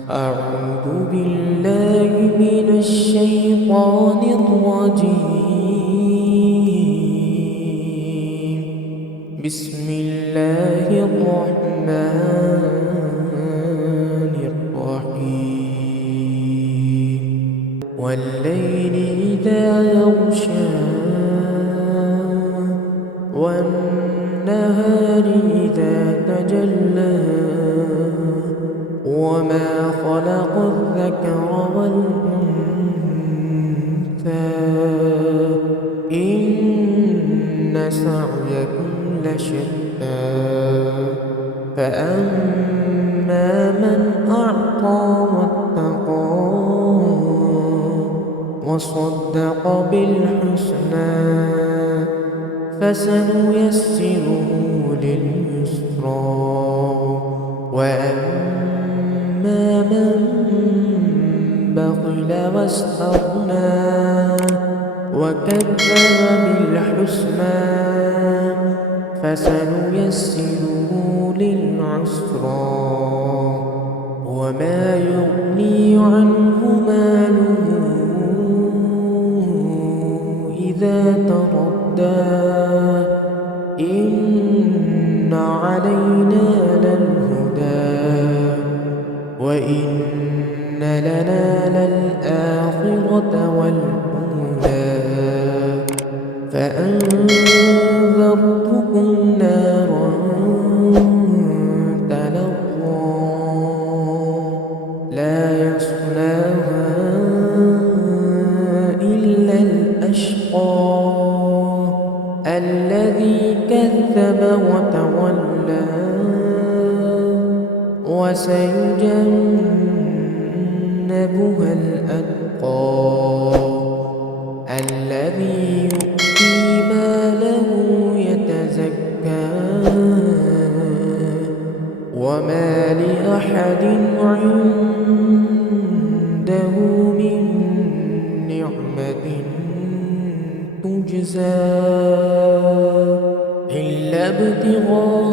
أعوذ بالله من الشيطان الرجيم. بسم الله الرحمن الرحيم. والليل إذا يغشى والنهار إذا تجلى وما خلق الذكر والأنثى إن سعيكم لشتى فأما من أعطى واتقى وصدق بالحسنى فسنيسره لليسرى وأما من بخل واستغنى وكذب بالحسنى فسنيسره للعسرى وما يغني عنه ماله إذا تردى إن علينا للهدى وإن لنا للآخرة والأولى فأنذرتكم نارا تلظى لا يصلاها إلا الأشقى الذي كذب وتولى وسيجنبها الأتقى الذي يؤتي ماله يتزكى وما لأحد عنده من نعمة تجزى إلا ابتغاء